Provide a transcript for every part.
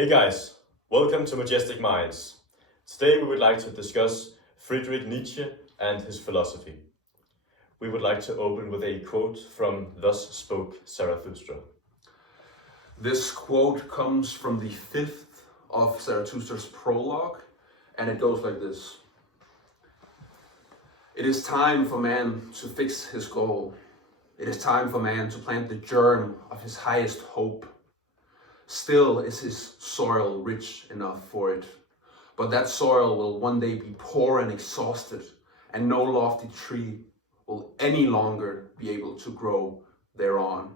Hey guys, welcome to Majestic Minds. Today we would like to discuss Friedrich Nietzsche and his philosophy. We would like to open with a quote from Thus Spoke Zarathustra. This quote comes from the fifth of Zarathustra's prologue, and it goes like this. It is time for man to fix his goal. It is time for man to plant the germ of his highest hope. Still is his soil rich enough for it, but that soil will one day be poor and exhausted, and no lofty tree will any longer be able to grow thereon.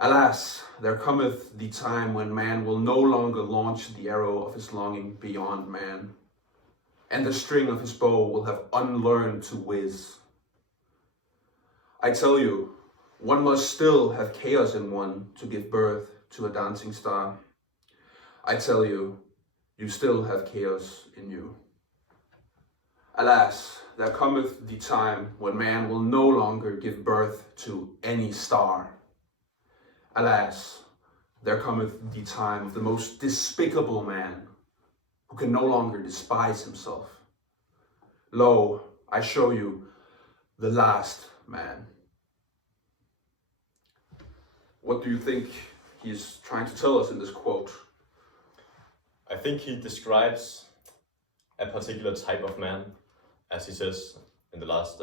Alas, there cometh the time when man will no longer launch the arrow of his longing beyond man, and the string of his bow will have unlearned to whiz. I tell you, one must still have chaos in one to give birth to a dancing star. I tell you, you still have chaos in you. Alas, there cometh the time when man will no longer give birth to any star. Alas, there cometh the time of the most despicable man, who can no longer despise himself. Lo, I show you the last man. What do you think he's trying to tell us in this quote? I think he describes a particular type of man, as he says in the last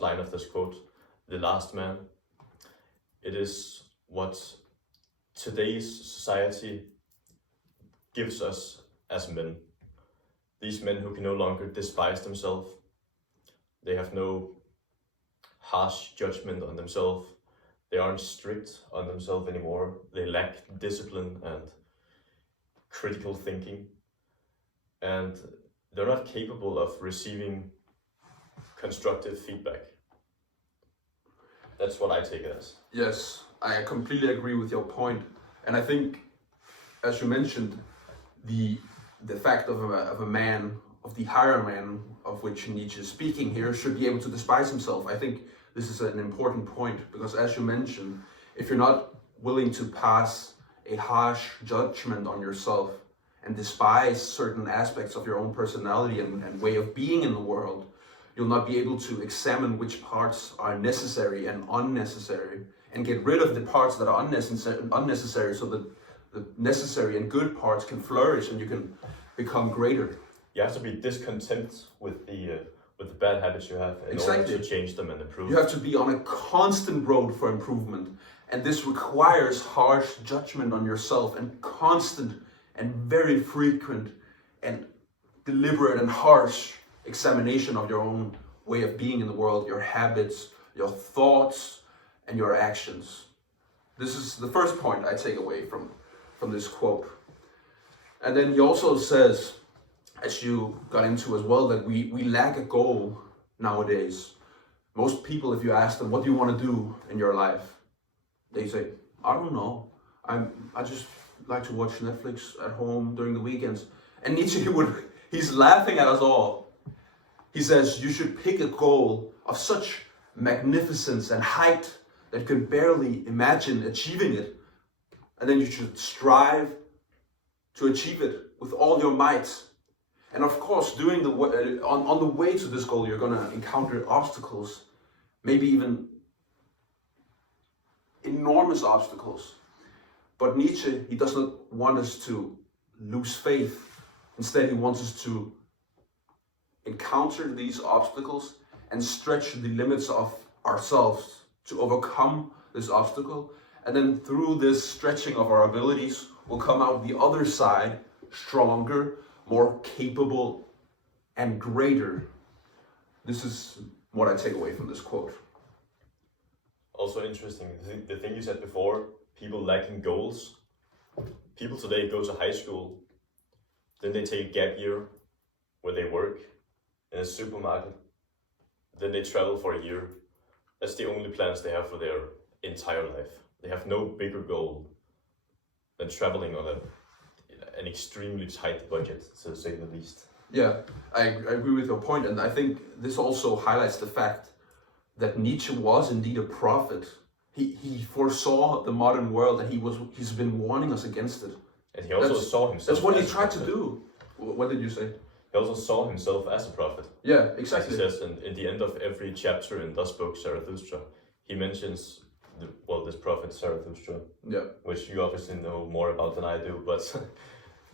line of this quote, the last man. It is what today's society gives us as men. These men who can no longer despise themselves. They have no harsh judgment on themselves. They aren't strict on themselves anymore. They lack discipline and critical thinking. And they're not capable of receiving constructive feedback. That's what I take it as. Yes, I completely agree with your point. And I think, as you mentioned, the fact of a man, of the higher man of which Nietzsche is speaking here, should be able to despise himself. I think this is an important point, because as you mentioned, if you're not willing to pass a harsh judgment on yourself and despise certain aspects of your own personality and way of being in the world, you'll not be able to examine which parts are necessary and unnecessary, and get rid of the parts that are unnecessary so that the necessary and good parts can flourish and you can become greater. You have to be discontent with the bad habits you have in order to change them and improve. You have to be on a constant road for improvement, and this requires harsh judgment on yourself and constant and very frequent and deliberate and harsh examination of your own way of being in the world, your habits, your thoughts, and your actions. This is the first point I take away from this quote. And then he also says, as you got into as well, that we lack a goal nowadays. Most people, if you ask them, what do you want to do in your life? They say, I don't know. I just like to watch Netflix at home during the weekends. And Nietzsche, he's laughing at us all. He says, you should pick a goal of such magnificence and height that you can barely imagine achieving it. And then you should strive to achieve it with all your might. And of course, on the way to this goal, you're going to encounter obstacles, maybe even enormous obstacles. But Nietzsche, he does not want us to lose faith. Instead, he wants us to encounter these obstacles and stretch the limits of ourselves to overcome this obstacle. And then through this stretching of our abilities, we'll come out the other side stronger, more capable, and greater. This is what I take away from this quote. Also interesting, the thing you said before, people lacking goals. People today go to high school, then they take a gap year where they work in a supermarket, then they travel for a year. That's the only plans they have for their entire life. They have no bigger goal than traveling on an extremely tight budget, to say the least. Yeah, I agree with your point, and I think this also highlights the fact that Nietzsche was indeed a prophet. He foresaw the modern world, and he's been warning us against it. And he also saw himself. That's what he as a tried to prophet. do. What did you say? He also saw himself as a prophet. Yeah, As exactly. he says in the end of every chapter in this book, Zarathustra, he mentions this prophet Zarathustra, Yeah. which you obviously know more about than I do, but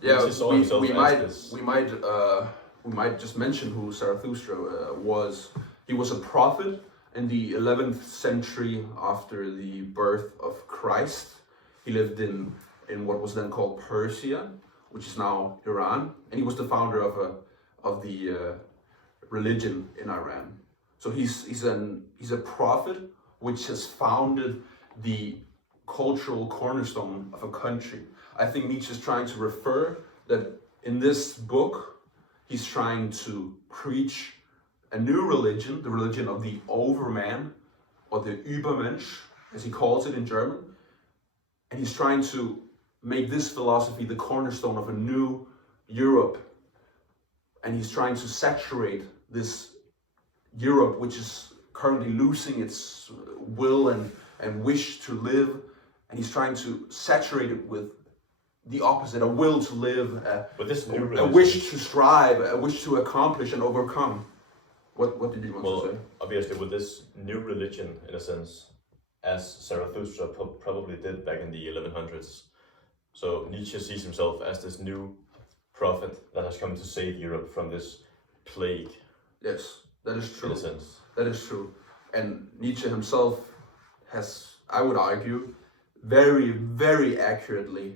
Yeah, Nietzsche saw himself we as might this. we might just mention who Zarathustra was. He was a prophet in the 11th century after the birth of Christ. He lived in what was then called Persia, which is now Iran, and he was the founder of the religion in Iran. So he's a prophet which has founded the cultural cornerstone of a country. I think Nietzsche is trying to refer that in this book, he's trying to preach a new religion, the religion of the overman, or the Übermensch, as he calls it in German. And he's trying to make this philosophy the cornerstone of a new Europe. And he's trying to saturate this Europe, which is currently losing its will and wish to live. And he's trying to saturate it with the opposite, a will to live, With this new a religion, wish to strive, a wish to accomplish and overcome. What did you want to say? obviously with this new religion, in a sense, as Zarathustra probably did back in the 1100s. So Nietzsche sees himself as this new prophet that has come to save Europe from this plague, Yes, that is in true. a sense. That is true. And Nietzsche himself has, I would argue, very, very accurately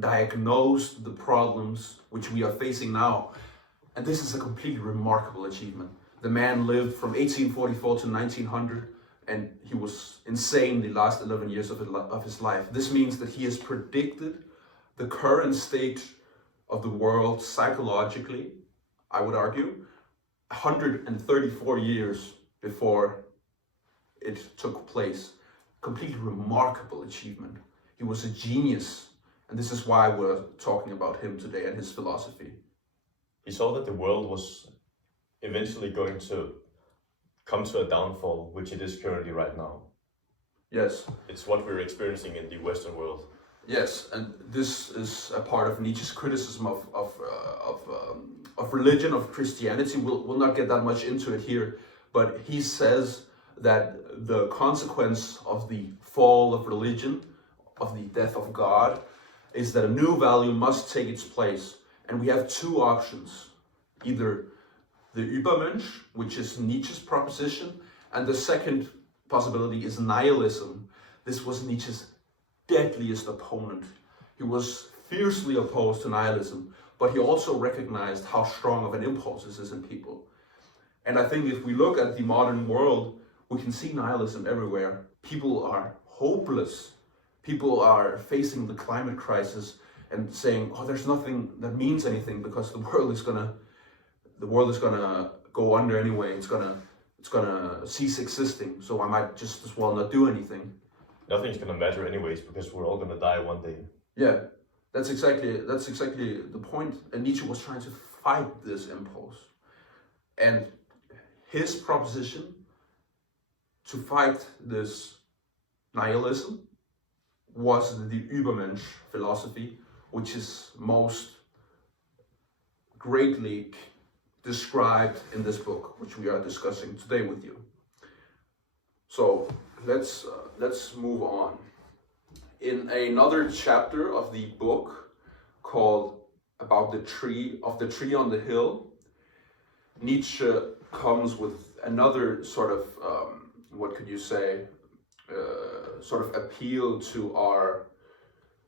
diagnosed the problems which we are facing now. And this is a completely remarkable achievement. The man lived from 1844 to 1900, and he was insane the last 11 years of his life. This means that he has predicted the current state of the world psychologically, I would argue, 134 years before it took place. Completely remarkable achievement. He was a genius, and this is why we're talking about him today and his philosophy. He saw that the world was eventually going to come to a downfall, which it is currently right now. Yes, It's what we're experiencing in the Western world. yes, and this is a part of Nietzsche's criticism of religion, of Christianity. We'll not get that much into it here, but he says that the consequence of the fall of religion, of the death of God, is that a new value must take its place. And we have two options: either the Übermensch, which is Nietzsche's proposition, and the second possibility is nihilism. This was Nietzsche's deadliest opponent. He was fiercely opposed to nihilism, but he also recognized how strong of an impulse this is in people. And I think if we look at the modern world, we can see nihilism everywhere. People are hopeless. People are facing the climate crisis and saying, "Oh, there's nothing that means anything because the world is gonna go under anyway. It's gonna cease existing. So I might just as well not do anything." Nothing's gonna matter anyways because we're all gonna die one day. Yeah, that's exactly the point. And Nietzsche was trying to fight this impulse. And his proposition to fight this nihilism was the Übermensch philosophy, which is most greatly described in this book, which we are discussing today with you. So let's move on. In another chapter of the book called About the Tree on the Hill, Nietzsche comes with another sort of what could you say, sort of appeal to our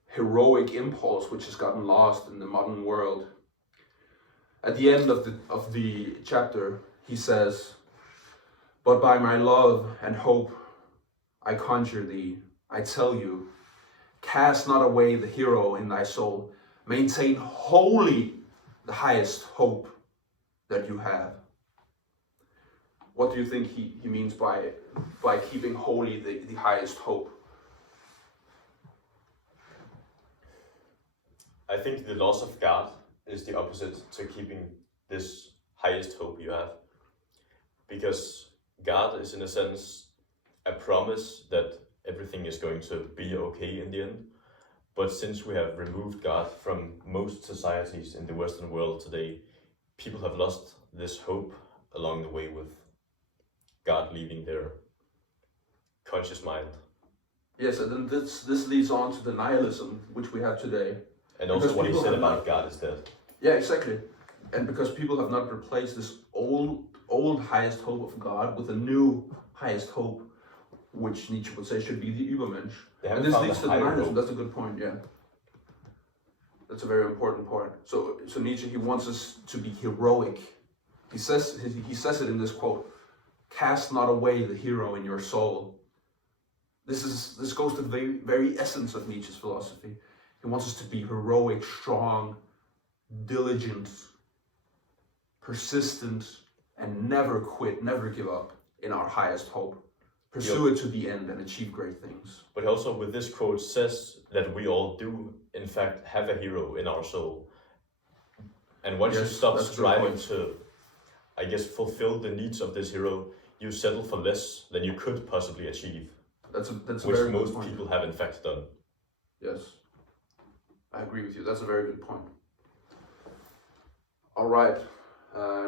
heroic impulse, which has gotten lost in the modern world. At the end of the chapter, he says, "But by my love and hope I conjure thee, I tell you, cast not away the hero in thy soul, maintain wholly the highest hope that you have." What do you think he means by keeping holy the highest hope? I think the loss of God is the opposite to keeping this highest hope you have. Because God is in a sense a promise that everything is going to be okay in the end. But since we have removed God from most societies in the Western world today, people have lost this hope along the way with God leaving their conscious mind. Yes, and then this leads on to the nihilism which we have today. And also Because what he people said have about not- God is dead. Yeah, exactly. And because people have not replaced this old highest hope of God with a new highest hope, which Nietzsche would say should be the Übermensch. They And haven't this found leads a to the higher nihilism. hope. That's a good point, yeah. That's a very important point. So Nietzsche, he wants us to be heroic. He says it in this quote, "Cast not away the hero in your soul." This goes to the very essence of Nietzsche's philosophy. He wants us to be heroic, strong, diligent, persistent, and never quit, never give up in our highest hope. Pursue it to the end and achieve great things. But also with this quote says that we all do, in fact, have a hero in our soul. And once you Yes, stop that's a good striving point. to, I guess, fulfill the needs of this hero, you settle for less than you could possibly achieve. That's a Which very good most point. people have in fact done. Yes, I agree with you. That's a very good point. All right,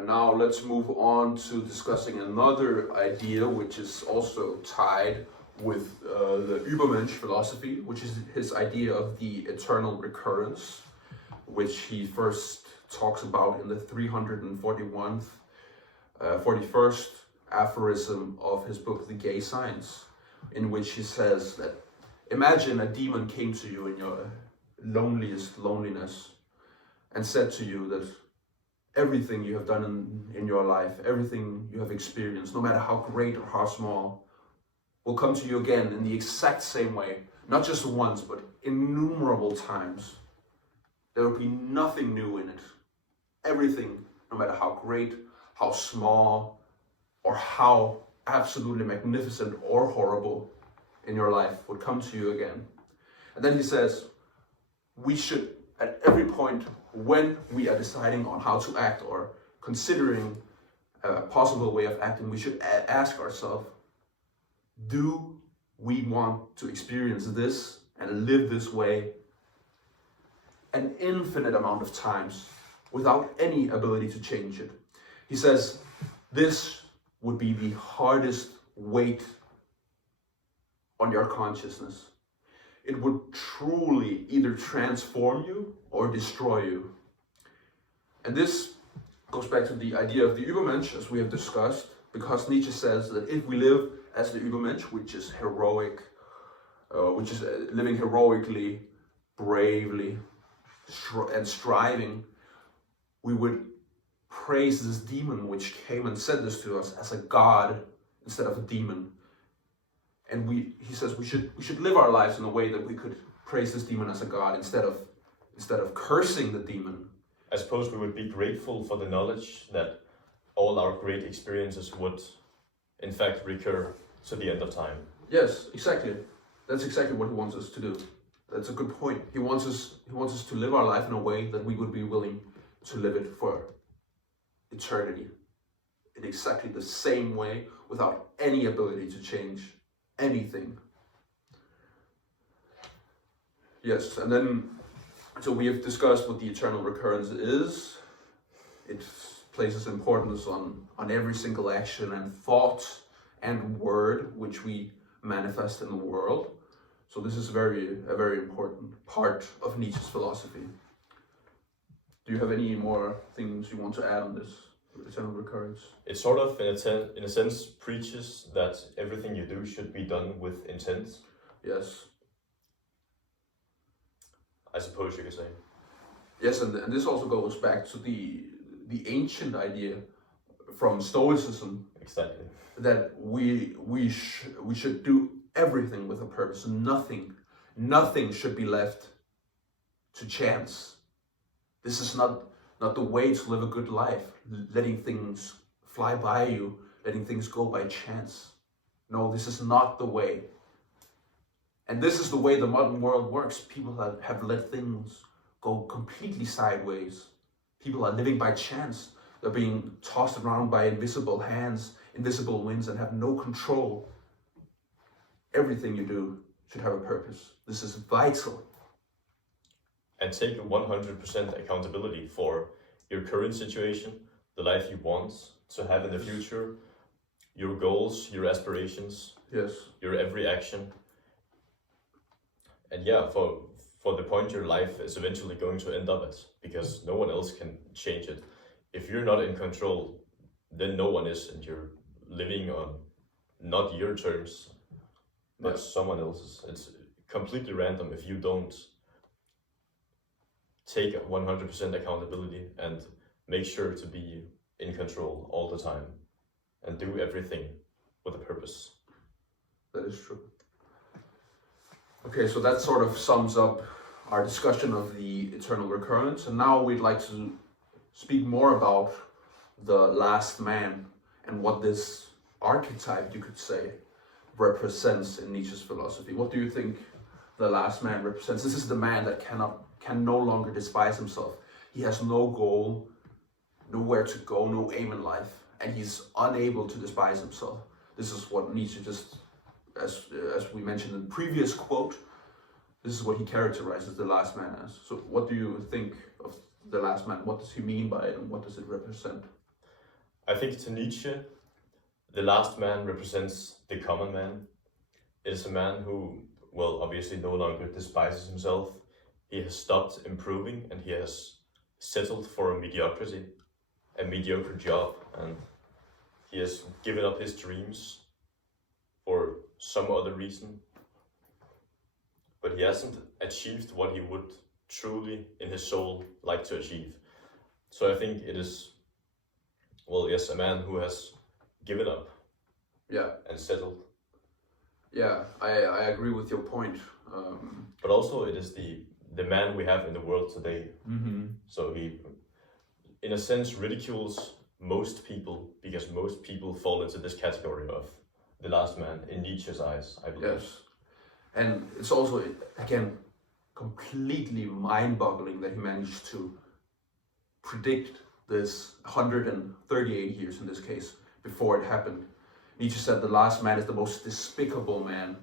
now let's move on to discussing another idea which is also tied with the Übermensch philosophy, which is his idea of the eternal recurrence, which he first talks about in the 41st aphorism of his book, The Gay Science, in which he says that imagine a demon came to you in your loneliest loneliness and said to you that everything you have done in your life, everything you have experienced, no matter how great or how small, will come to you again in the exact same way, not just once, but innumerable times. There will be nothing new in it. Everything, no matter how great, how small, or how absolutely magnificent or horrible in your life, would come to you again. And then he says, we should, at every point when we are deciding on how to act or considering a possible way of acting, we should ask ourselves, do we want to experience this and live this way an infinite amount of times without any ability to change it? He says, this would be the hardest weight on your consciousness. It would truly either transform you or destroy you. And this goes back to the idea of the Übermensch, as we have discussed, because Nietzsche says that if we live as the Übermensch, which is heroic, which is living heroically, bravely, and striving, we would praise this demon which came and said this to us as a god instead of a demon. And he says we should live our lives in a way that we could praise this demon as a god instead of cursing the demon. I suppose we would be grateful for the knowledge that all our great experiences would in fact recur to the end of time. Yes, exactly. That's exactly what he wants us to do. That's a good point. He wants us to live our life in a way that we would be willing to live it for eternity, in exactly the same way, without any ability to change anything. Yes, and then, so we have discussed what the eternal recurrence is. It places importance on every single action and thought and word which we manifest in the world. So this is a very important part of Nietzsche's philosophy. Do you have any more things you want to add on this eternal recurrence? It sort of, in a sense, preaches that everything you do should be done with intent. Yes. I suppose you could say. Yes, and this also goes back to the ancient idea from Stoicism. Exactly. That we should do everything with a purpose. Nothing should be left to chance. This is not the way to live a good life, letting things fly by you, letting things go by chance. No, this is not the way. And this is the way the modern world works. People have let things go completely sideways. People are living by chance. They're being tossed around by invisible hands, invisible winds, and have no control. Everything you do should have a purpose. This is vital. and take 100% accountability for your current situation, the life you want to have in the future, your goals, your aspirations, Yes. your every action. And yeah, for the point your life is eventually going to end up at, because no one else can change it. If you're not in control, then no one is, and you're living on not your terms, but someone else's. It's completely random if you don't take 100% accountability and make sure to be in control all the time and do everything with a purpose. That is true. Okay, so that sort of sums up our discussion of the eternal recurrence, and now we'd like to speak more about the last man and what this archetype, you could say, represents in Nietzsche's philosophy. What do you think the last man represents? This is the man that can no longer despise himself. He has no goal, nowhere to go, no aim in life, and he's unable to despise himself. This is what Nietzsche just, as we mentioned in the previous quote, this is what he characterizes the last man as. So what do you think of the last man? What does he mean by it, and what does it represent? I think to Nietzsche, the last man represents the common man. It is a man who, well, obviously no longer despises himself. He has stopped improving and he has settled for mediocrity, a mediocre job, and he has given up his dreams for some other reason. But he hasn't achieved what he would truly in his soul like to achieve. So I think it is, well, yes, a man who has given up and settled. Yeah, I agree with your point. But also it is the man we have in the world today. Mm-hmm. So he, in a sense, ridicules most people because most people fall into this category of the last man in Nietzsche's eyes, I believe. Yes. And it's also, again, completely mind-boggling that he managed to predict this 138 years in this case before it happened. Nietzsche said the last man is the most despicable man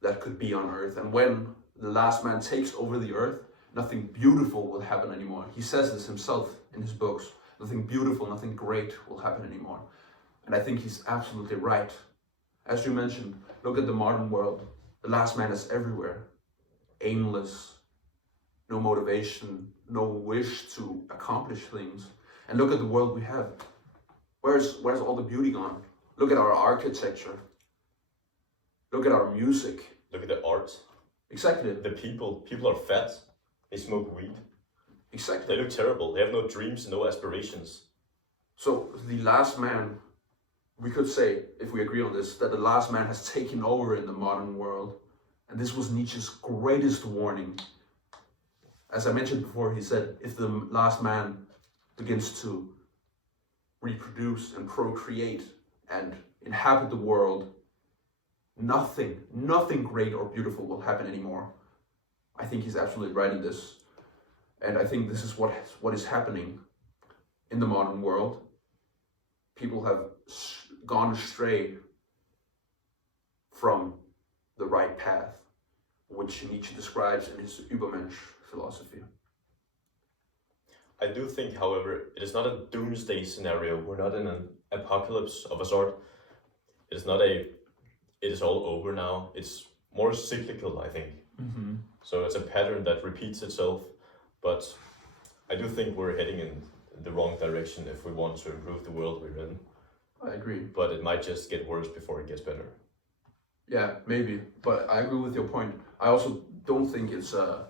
that could be on earth. And when the last man takes over the earth, nothing beautiful will happen anymore. He says this himself in his books. Nothing beautiful, nothing great will happen anymore. And I think he's absolutely right. As you mentioned, look at the modern world. The last man is everywhere. Aimless, no motivation, no wish to accomplish things. And look at the world we have. Where's all the beauty gone? Look at our architecture. Look at our music. Look at the art. Exactly. The people are fat. They smoke weed. Exactly. They look terrible. They have no dreams, no aspirations. So the last man, we could say, if we agree on this, that the last man has taken over in the modern world. And this was Nietzsche's greatest warning. As I mentioned before, he said, if the last man begins to reproduce and procreate and inhabit the world, nothing great or beautiful will happen anymore. I think he's absolutely right in this. And I think this is what is happening in the modern world. People have gone astray from the right path, which Nietzsche describes in his Übermensch philosophy. I do think, however, it is not a doomsday scenario. We're not in an apocalypse of a sort. It is all over now. It's more cyclical, I think. Mm-hmm. So it's a pattern that repeats itself. But I do think we're heading in the wrong direction if we want to improve the world we're in. I agree. But it might just get worse before it gets better. Yeah, maybe. But I agree with your point. I also don't think it's a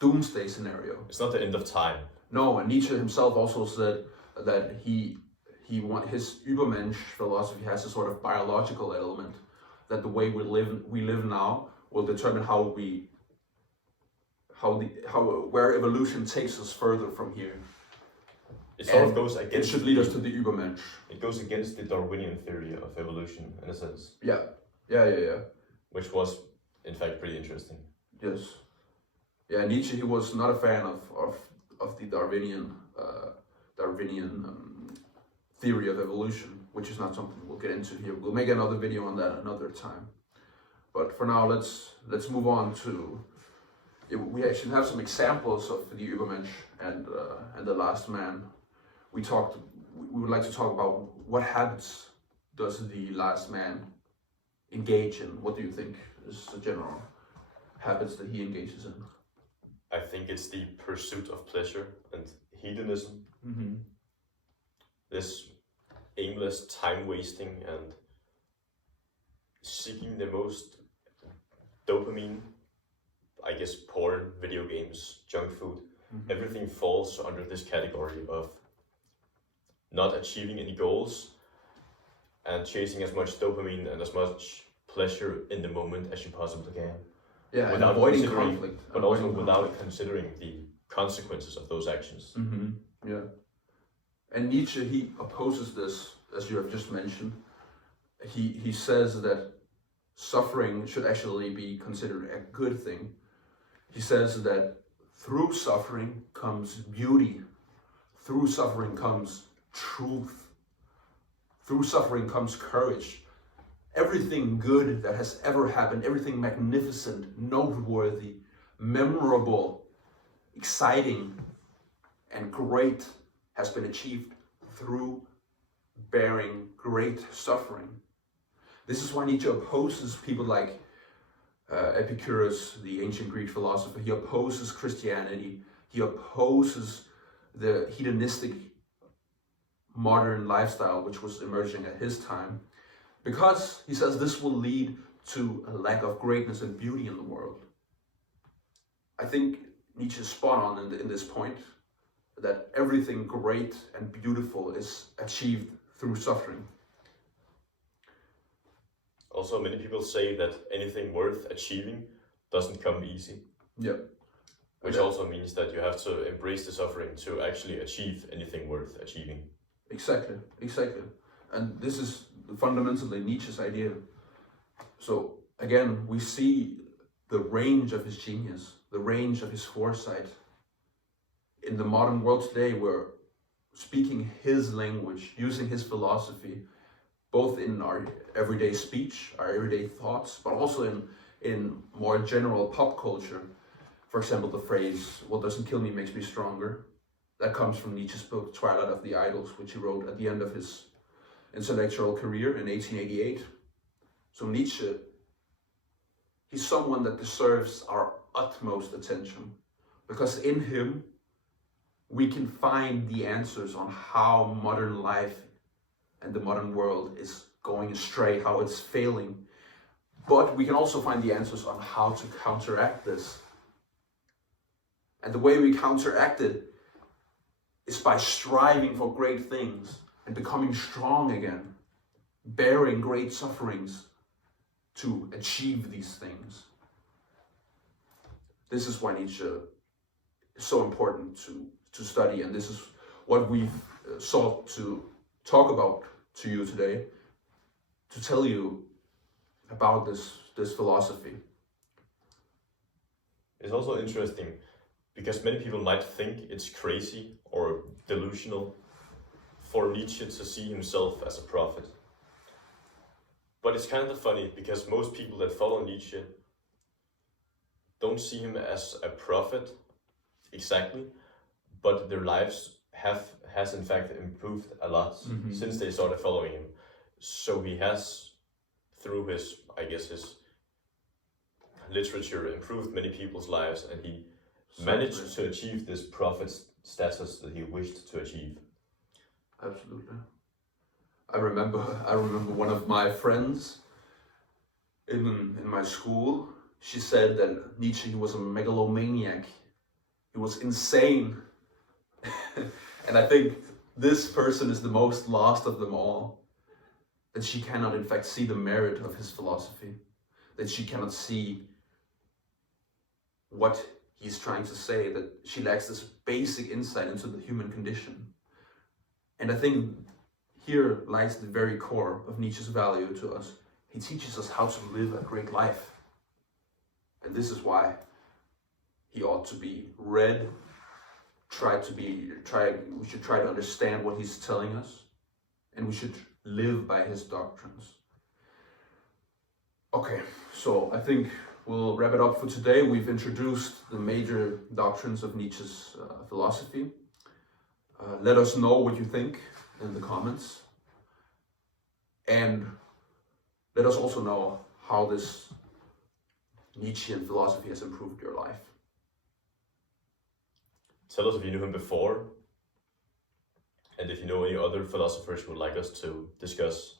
doomsday scenario. It's not the end of time. No, and Nietzsche himself also said that his Übermensch philosophy has a sort of biological element, that the way we live now will determine where evolution takes us further from here. It sort of goes against. It should lead us to the Übermensch. It goes against the Darwinian theory of evolution, in a sense. Yeah. Which was, in fact, pretty interesting. Yes. Yeah, Nietzsche, he was not a fan of the Darwinian theory of evolution, which is not something we'll get into here. We'll make another video on that another time. But for now, let's move on to We actually have some examples of the Übermensch and the last man. We would like to talk about what habits does the last man engage in. What do you think is the general habits that he engages in? I think it's the pursuit of pleasure and hedonism. Mm-hmm. This aimless time wasting and seeking the most dopamine, I guess porn, video games, junk food, everything falls under this category of not achieving any goals and chasing as much dopamine and as much pleasure in the moment as you possibly can. Yeah, and Without avoiding considering- conflict. But also without considering the consequences of those actions. Mm-hmm. Yeah. And Nietzsche, he opposes this, as you have just mentioned. He says that suffering should actually be considered a good thing. He says that through suffering comes beauty. Through suffering comes truth. Through suffering comes courage. Everything good that has ever happened, everything magnificent, noteworthy, memorable, exciting, and great has been achieved through bearing great suffering. This is why Nietzsche opposes people like Epicurus, the ancient Greek philosopher. He opposes Christianity. He opposes the hedonistic modern lifestyle which was emerging at his time, because he says this will lead to a lack of greatness and beauty in the world. I think Nietzsche is spot on in this point, that everything great and beautiful is achieved through suffering. Also, many people say that anything worth achieving doesn't come easy. Yeah. Which also means that you have to embrace the suffering to actually achieve anything worth achieving. Exactly. And this is fundamentally Nietzsche's idea. So again, we see the range of his genius, the range of his foresight. In the modern world today, we're speaking his language, using his philosophy, both in our everyday speech, our everyday thoughts, but also in more general pop culture. For example, the phrase, "What doesn't kill me makes me stronger," that comes from Nietzsche's book, Twilight of the Idols, which he wrote at the end of his intellectual career in 1888. So Nietzsche, he's someone that deserves our utmost attention, because in him, we can find the answers on how modern life and the modern world is going astray, how it's failing. But we can also find the answers on how to counteract this. And the way we counteract it is by striving for great things and becoming strong again, bearing great sufferings to achieve these things. This is why Nietzsche is so important to study, and this is what we've sought to talk about to you today, to tell you about this philosophy. It's also interesting because many people might think it's crazy or delusional for Nietzsche to see himself as a prophet. But it's kind of funny because most people that follow Nietzsche don't see him as a prophet exactly, but their lives has in fact improved a lot since they started following him. So he has, through his literature, improved many people's lives, and he managed to achieve this prophet status that he wished to achieve. Absolutely. I remember one of my friends in my school. She said that Nietzsche, he was a megalomaniac. He was insane. And I think this person is the most lost of them all. That she cannot in fact see the merit of his philosophy. That she cannot see what he's trying to say. That she lacks this basic insight into the human condition. And I think here lies the very core of Nietzsche's value to us. He teaches us how to live a great life. And this is why he ought to be read. We should try to understand what he's telling us, and we should live by his doctrines. Okay, so I think we'll wrap it up for today. We've introduced the major doctrines of Nietzsche's philosophy. Let us know what you think in the comments. And let us also know how this Nietzschean philosophy has improved your life. Tell us if you knew him before, and if you know any other philosophers who would like us to discuss.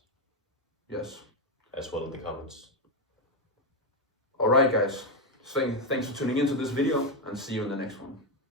Yes. As well in the comments. All right, guys. Thanks for tuning into this video, and see you in the next one.